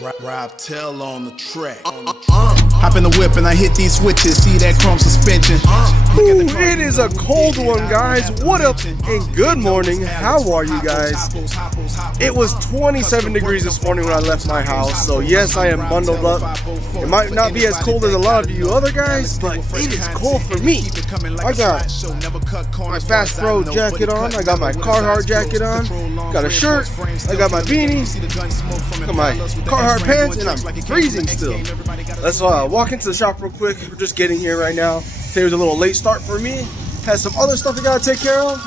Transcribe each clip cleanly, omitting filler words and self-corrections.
Rob Tell on the track. Hop in the whip and I hit these switches. See that chrome suspension. Ooh, it is a cold one, guys. What up and good morning. How are you guys? It was 27 degrees this morning when I left my house. So yes, I am bundled up. It might not be as cold as a lot of you other guys, but it is cold for me. I got my Fast Pro jacket on. I got my Carhartt jacket on. Got a shirt. I got my beanie. Got my Carhartt pants, and I'm freezing still. Let's walk into the shop real quick. We're just getting here right now. Today was a little late start for me. Has some other stuff I gotta take care of.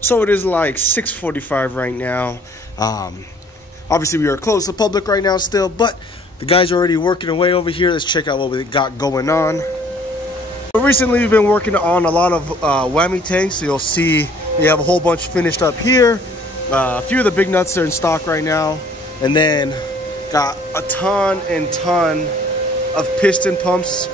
So it is like 6:45 right now. Obviously we are closed to the public right now still, but the guys are already working away over here. Let's check out what we got going on. But recently we've been working on a lot of whammy tanks. So you'll see we have a whole bunch finished up here. A few of the big nuts are in stock right now. And then got a ton of piston pumps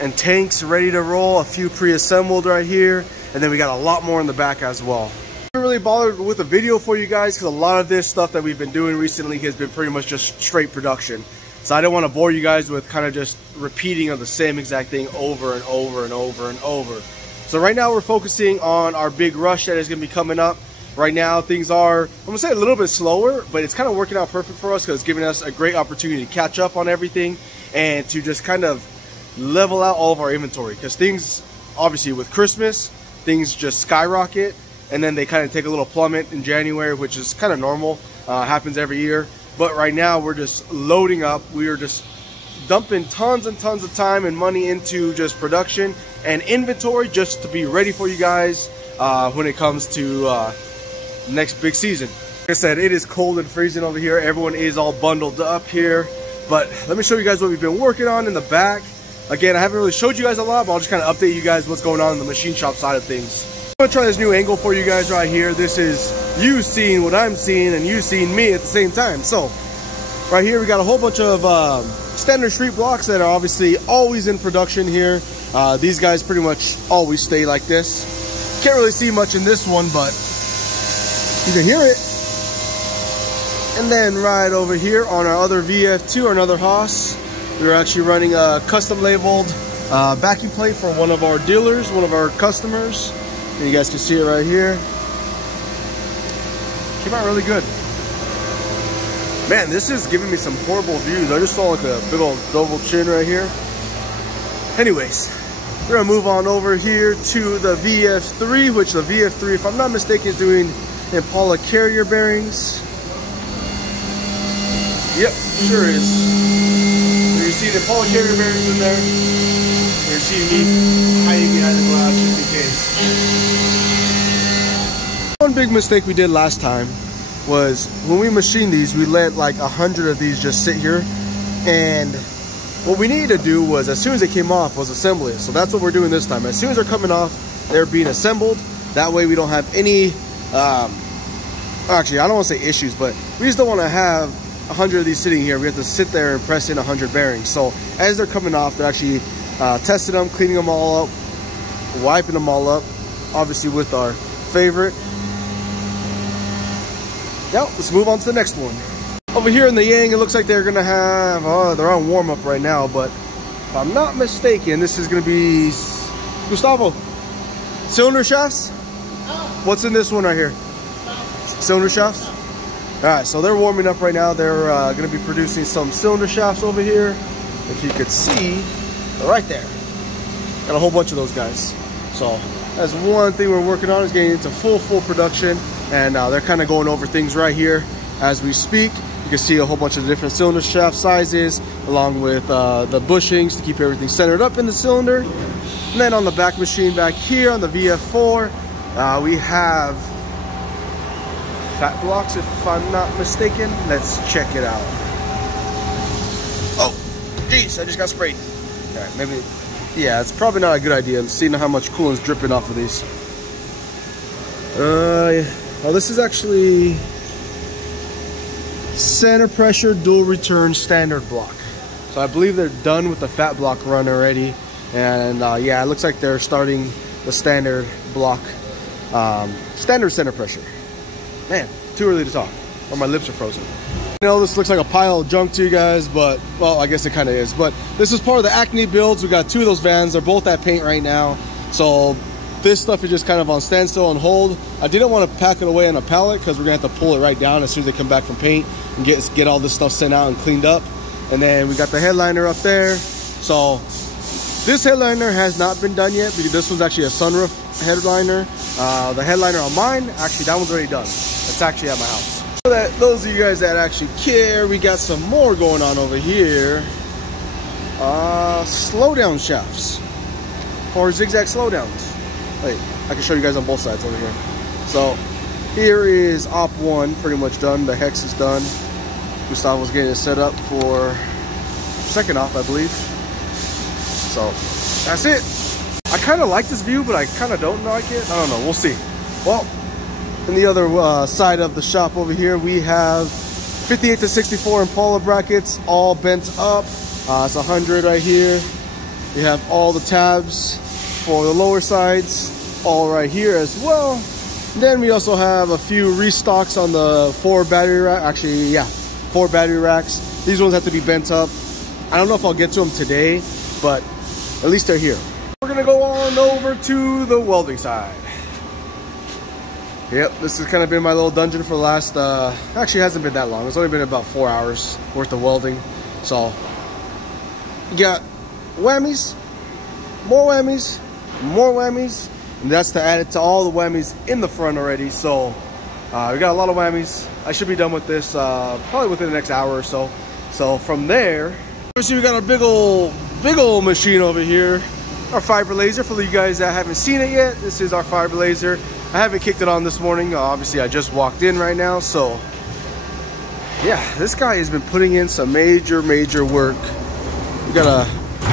and tanks ready to roll. A few pre-assembled right here. And then we got a lot more in the back as well. I haven't really bothered with a video for you guys because a lot of this stuff that we've been doing recently has been pretty much just straight production. So I don't want to bore you guys with kind of just repeating of the same exact thing over and over and over and over. So right now we're focusing on our big rush that is going to be coming up. Right now things are, I'm going to say a little bit slower, but it's kind of working out perfect for us because it's giving us a great opportunity to catch up on everything and to just kind of level out all of our inventory. Because things, obviously with Christmas, things just skyrocket and then they kind of take a little plummet in January, which is kind of normal, happens every year. But right now we're just loading up. We are just dumping tons and tons of time and money into just production and inventory just to be ready for you guys when it comes to next big season. Like I said, it is cold and freezing over here. Everyone is all bundled up here. But let me show you guys what we've been working on in the back. Again, I haven't really showed you guys a lot, but I'll just kind of update you guys what's going on in the machine shop side of things. I'm gonna try this new angle for you guys right here. This is you seeing what I'm seeing and you seeing me at the same time. So right here we got a whole bunch of standard street blocks that are obviously always in production here. These guys pretty much always stay like this. Can't really see much in this one, but you can hear it. And then right over here on our other VF2 or another Haas, we're actually running a custom labeled backing plate for one of our dealers, one of our customers. And you guys can see it right here. Came out really good. Man, this is giving me some horrible views. I just saw like a big old double chin right here. Anyways, we're gonna move on over here to the VF3, which the VF3, if I'm not mistaken, is doing Impala carrier bearings. Yep, sure is. So you see the Impala carrier bearings in there. You're seeing me hiding behind the glass just in case. One big mistake we did last time was when we machined these, we let like 100 of these just sit here. And what we needed to do was, as soon as they came off, was assemble it. So that's what we're doing this time. As soon as they're coming off, they're being assembled. That way we don't have any actually I don't want to say issues, but we just don't want to have 100 of these sitting here. We have to sit there and press in 100 bearings. So as they're coming off, they're actually testing them, cleaning them all up, wiping them all up, obviously with our favorite. Now let's move on to the next one. Over here in the Yang, it looks like they're gonna have they're on warm-up right now, but if I'm not mistaken, this is gonna be Gustavo, cylinder shafts. What's in this one right here? Cylinder shafts. All right, so they're warming up right now. They're going to be producing some cylinder shafts over here. If you could see, right there, got a whole bunch of those guys. So that's one thing we're working on, is getting into full production, and they're kind of going over things right here as we speak. You can see a whole bunch of different cylinder shaft sizes, along with the bushings to keep everything centered up in the cylinder. And then on the back machine back here on the VF4, we have fat blocks, if I'm not mistaken. Let's check it out. Oh, geez, I just got sprayed. All right, maybe, yeah, it's probably not a good idea. Let's see how much coolant's dripping off of these. Well, this is actually center pressure dual return standard block. So I believe they're done with the fat block run already. And yeah, it looks like they're starting the standard block, standard center pressure. Man, too early to talk, or my lips are frozen. I know this looks like a pile of junk to you guys, but, well, I guess it kind of is. But this is part of the Acme builds. We got two of those vans. They're both at paint right now. So this stuff is just kind of on standstill, on hold. I didn't want to pack it away in a pallet because we're going to have to pull it right down as soon as they come back from paint and get all this stuff sent out and cleaned up. And then we got the headliner up there. So this headliner has not been done yet because this one's actually a sunroof headliner. The headliner on mine, actually, that one's already done. It's actually at my house. So that those of you guys that actually care, we got some more going on over here. Slowdown shafts for zigzag slowdowns. Wait, I can show you guys on both sides over here. So here is op 1 pretty much done. The hex is done. Gustavo's getting it set up for second op, I believe. So that's it. I kind of like this view, but I kind of don't like it. I don't know. We'll see. Well, on the other side of the shop over here, we have 58 to 64 Impala brackets, all bent up. It's 100 right here. We have all the tabs for the lower sides, all right here as well. And then we also have a few restocks on the 4 battery rack. Actually, yeah, 4 battery racks. These ones have to be bent up. I don't know if I'll get to them today, but at least they're here. We're gonna go on over to the welding side. Yep, this has kind of been my little dungeon for the last, actually it hasn't been that long. It's only been about 4 hours worth of welding. So, you got whammies, more whammies, more whammies. And that's to add it to all the whammies in the front already. So, we got a lot of whammies. I should be done with this probably within the next hour or so. So, from there, obviously we got a big old machine over here. Our fiber laser, for you guys that haven't seen it yet, this is our fiber laser. I haven't kicked it on this morning. Obviously, I just walked in right now. So, yeah, this guy has been putting in some major work. We got a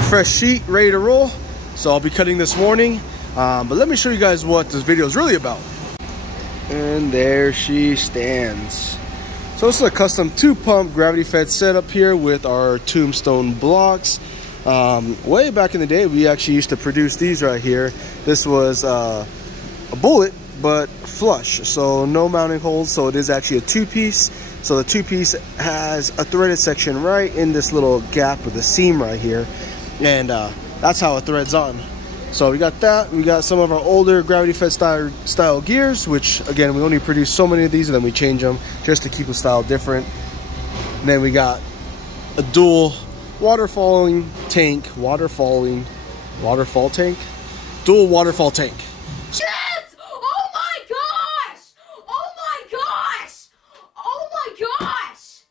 fresh sheet ready to roll. So, I'll be cutting this morning. But let me show you guys what this video is really about. And there she stands. So, this is a custom 2-pump gravity-fed setup here with our tombstone blocks. Way back in the day, we actually used to produce these right here. This was a bullet, but flush, so no mounting holes. So it is actually a 2-piece. So the 2-piece has a threaded section right in this little gap with the seam right here, and that's how it threads on. So we got that. We got some of our older gravity-fed style gears, which again, we only produce so many of these, and then we change them just to keep the style different. And then we got a dual waterfall tank, dual waterfall tank. Yes! Oh my gosh! Oh my gosh! Oh my gosh!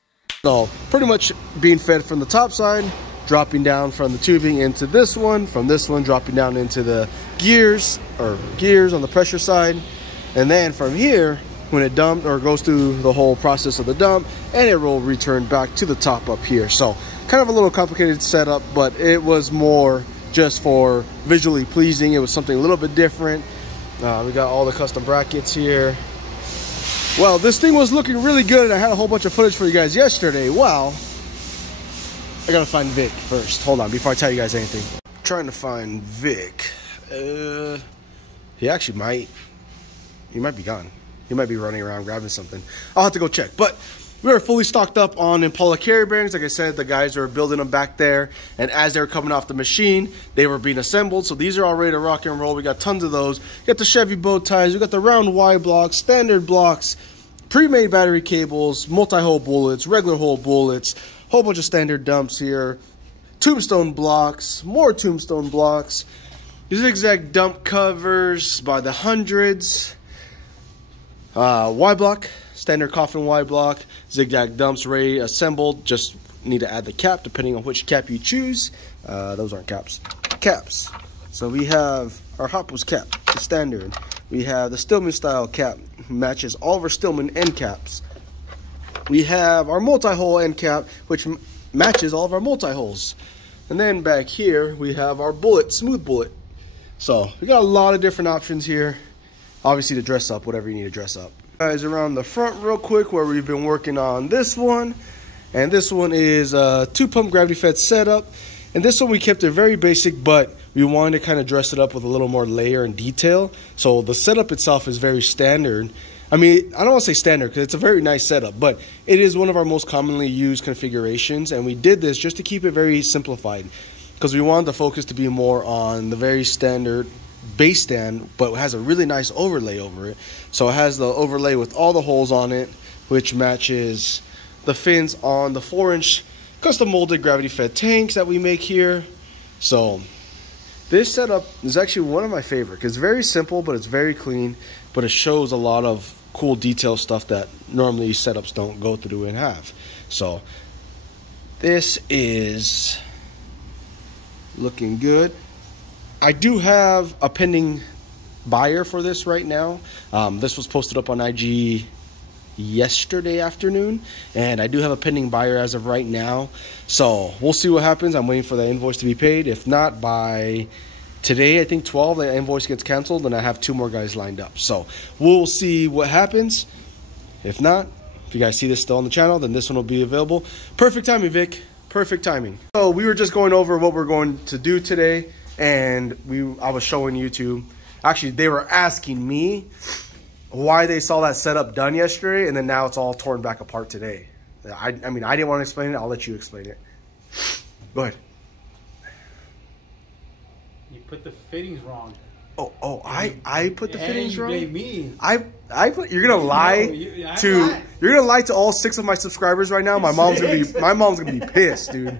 So pretty much being fed from the top side, dropping down from the tubing into this one, from this one dropping down into the gears on the pressure side, and then from here, when it dumped or goes through the whole process of the dump, and it will return back to the top up here. So kind of a little complicated setup, but it was more just for visually pleasing. It was something a little bit different. We got all the custom brackets here. Well, this thing was looking really good, and I had a whole bunch of footage for you guys yesterday. Well, I gotta find Vic first. Hold on, before I tell you guys anything. I'm trying to find Vic. He actually might be gone. He might be running around grabbing something. I'll have to go check. But we are fully stocked up on Impala carrier bearings. Like I said, the guys are building them back there. And as they were coming off the machine, they were being assembled. So these are all ready to rock and roll. We got tons of those. We got the Chevy bow ties. We got the round Y blocks, standard blocks, pre-made battery cables, multi-hole bullets, regular hole bullets, whole bunch of standard dumps here, tombstone blocks, more tombstone blocks, zigzag dump covers by the hundreds, Y block, standard coffin Y block, zigzag dumps ready assembled. Just need to add the cap depending on which cap you choose. Those aren't caps. Caps. So we have our Hot Wheels cap, the standard. We have the Stillman style cap, matches all of our Stillman end caps. We have our multi-hole end cap, which matches all of our multi-holes. And then back here, we have our bullet, smooth bullet. So we got a lot of different options here. Obviously to dress up, whatever you need to dress up. Guys, around the front real quick where we've been working on this one. And this one is a 2-pump gravity-fed setup. And this one we kept it very basic, but we wanted to kind of dress it up with a little more layer and detail. So the setup itself is very standard. I mean, I don't want to say standard because it's a very nice setup, but it is one of our most commonly used configurations, and we did this just to keep it very simplified because we wanted the focus to be more on the very standard base stand, but it has a really nice overlay over it. So it has the overlay with all the holes on it, which matches the fins on the 4-inch custom molded gravity fed tanks that we make here. So this setup is actually one of my favorite because it's very simple, but it's very clean, but it shows a lot of cool detail stuff that normally setups don't go through and have. So this is looking good. I do have a pending buyer for this right now. This was posted up on IG yesterday afternoon, and I do have a pending buyer as of right now. So we'll see what happens. I'm waiting for the invoice to be paid. If not by today, I think 12, the invoice gets canceled, and I have 2 more guys lined up. So we'll see what happens. If not, if you guys see this still on the channel, then this one will be available. Perfect timing, Vic. Perfect timing. So we were just going over what we're going to do today, and I was showing YouTube. Actually, they were asking me why they saw that setup done yesterday, and then now it's all torn back apart today. I mean, I didn't want to explain it. I'll let you explain it. Go ahead. You put the fittings wrong. Oh, I put the fittings wrong. Blame me. I put. You're gonna lie You're gonna lie to all 6 of my subscribers right now. My mom's gonna be pissed, dude.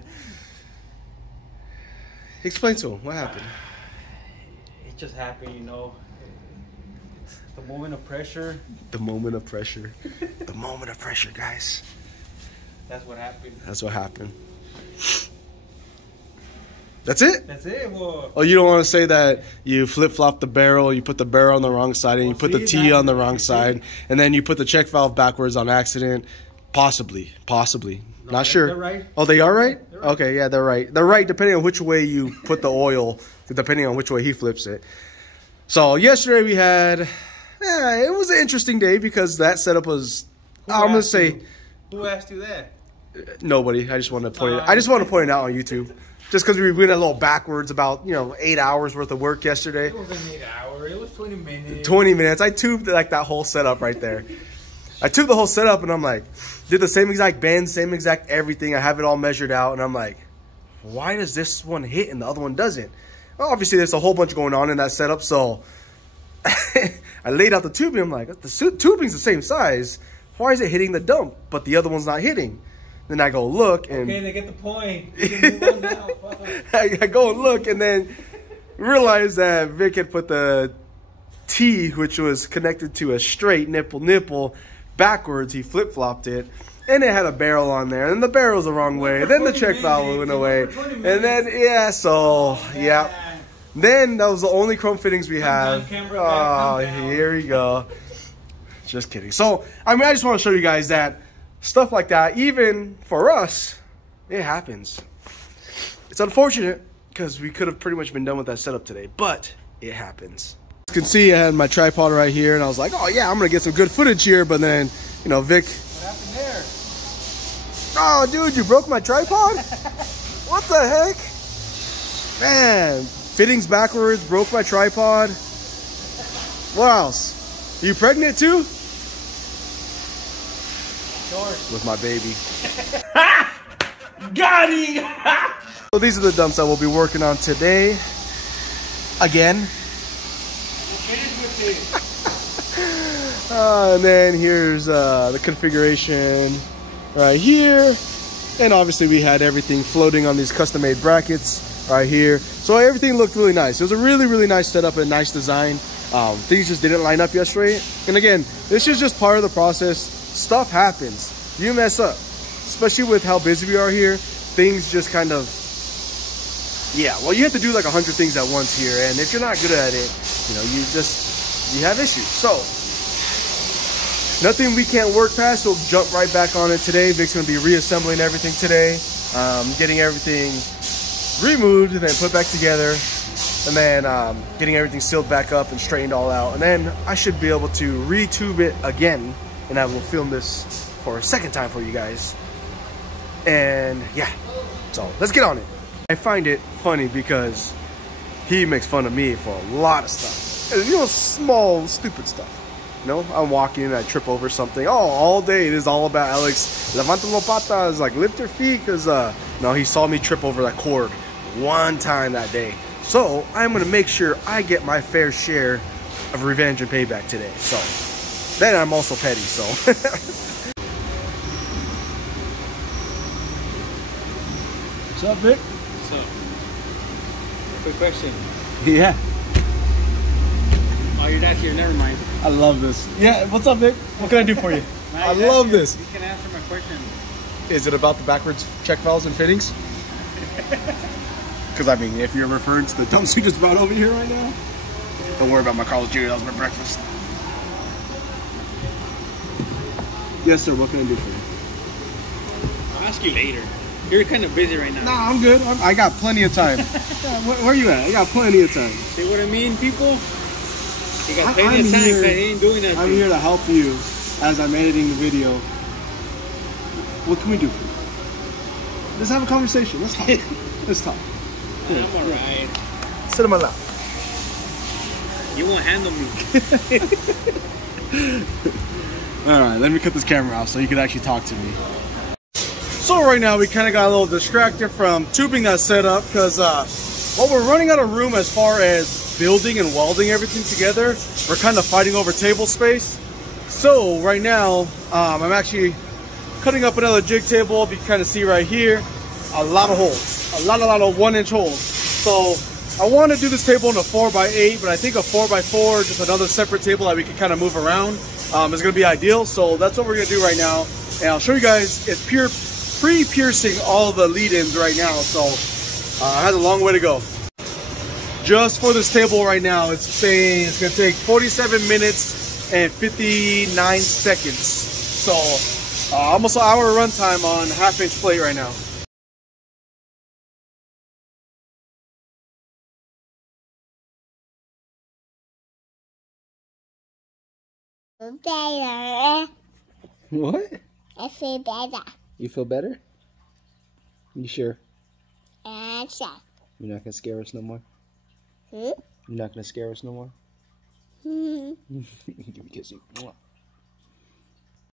Explain to him what happened. It just happened, you know. The moment of pressure. The moment of pressure. The moment of pressure, guys. That's what happened. That's what happened. That's it? That's it. Well, oh, you don't want to say that you flip-flop the barrel, you put the barrel on the wrong side, and you put the T on the wrong side, and then you put the check valve backwards on accident. Possibly. No, not sure. They're right. Oh, they are right? They're right? Okay, yeah, they're right. They're right depending on which way you put the oil, depending on which way he flips it. So yesterday we had, it was an interesting day because that setup was, I'm going to say. Who asked you that? Nobody. I just wanted to point it. I just want to point it out on YouTube. Just because we went a little backwards about, 8 hours worth of work yesterday. It wasn't 8 hours. It was 20 minutes. 20 minutes. I tubed like that whole setup right there. I tubed the whole setup and I'm like, did the same exact bend, same exact everything. I have it all measured out and I'm like, why does this one hit and the other one doesn't? Well, obviously there's a whole bunch going on in that setup. So I laid out the tubing. I'm like, the tubing's the same size. Why is it hitting the dump, but the other one's not hitting? Then I go look and okay, they get the point. You can move on now. I go and look and then realize that Vic had put the T, which was connected to a straight nipple backwards. He flip-flopped it, and it had a barrel on there, and the barrel's the wrong way. Then the check valve went away, and then yeah. Then that was the only chrome fittings we have. Oh, here we go. Just kidding. So I mean, I just want to show you guys that. Stuff like that, even for us, it happens. It's unfortunate because we could have pretty much been done with that setup today, but it happens. As you can see, I had my tripod right here, and I was like, oh yeah, I'm gonna get some good footage here, but then, Vic. What happened there? Oh, dude, you broke my tripod? What the heck? Man, fittings backwards, broke my tripod. What else? Are you pregnant too? With my baby. Got him! So these are the dumps that we'll be working on today. Again. And then here's the configuration right here. And obviously we had everything floating on these custom-made brackets right here. So everything looked really nice. It was a really, really nice setup and nice design. Things just didn't line up yesterday. And again, this is just part of the process. Stuff happens. You mess up, especially with how busy we are here. Things just kind of, well, you have to do like 100 things at once here, and if you're not good at it, you have issues. So nothing we can't work past. So we'll jump right back on it today. Vic's gonna be reassembling everything today, getting everything removed and then put back together, and then getting everything sealed back up and straightened all out, and then I should be able to retube it again. And I will film this for a second time for you guys. And yeah, so let's get on it. I find it funny because he makes fun of me for a lot of stuff. Small, stupid stuff. No, I'm walking and I trip over something. Oh, all day it is all about Alex. Levanta la pata is like lift your feet because no, he saw me trip over that cord one time that day. So I'm gonna make sure I get my fair share of revenge and payback today. So then I'm also petty. So. What's up, Vic? What's up? Quick question. Yeah. Oh, you're not here. Never mind. I love this. Yeah, what's up, Vic? What can I do for you? I love this. You can answer my question. Is it about the backwards check valves and fittings? Because, I mean, if you're referring to the dumps we just brought over here right now, don't worry about my Carl's Jr. That was my breakfast. Yes, sir. What can I do for you? I'll ask you later. You're kind of busy right now. Nah, I'm good. I got plenty of time. Where are you at? I got plenty of time. See what I mean, people? You got plenty of time because I ain't doing that. I'm here to help you as I'm editing the video. What can we do for you? Let's have a conversation. Let's talk. Let's talk. I'm alright. Sit in my lap. You won't handle me. Alright, let me cut this camera off so you can actually talk to me. So right now we kind of got a little distracted from tubing that's set up because well, we're running out of room as far as building and welding everything together. We're kind of fighting over table space. So right now I'm actually cutting up another jig table. You can kind of see right here a lot of holes, a lot of 1-inch holes. So I want to do this table in a 4x8, but I think a 4x4, just another separate table that we can kind of move around, is going to be ideal. So that's what we're going to do right now, and I'll show you guys. It's pre-piercing all the lead-ins right now, so I had a long way to go. Just for this table right now, it's saying it's going to take 47 minutes and 59 seconds. So almost an hour runtime on 1/2-inch plate right now. Better. What? I feel better. You feel better? You sure? And so. You're not going to scare us no more? Hmm? You're not going to scare us no more? Hmm. Give me a kiss.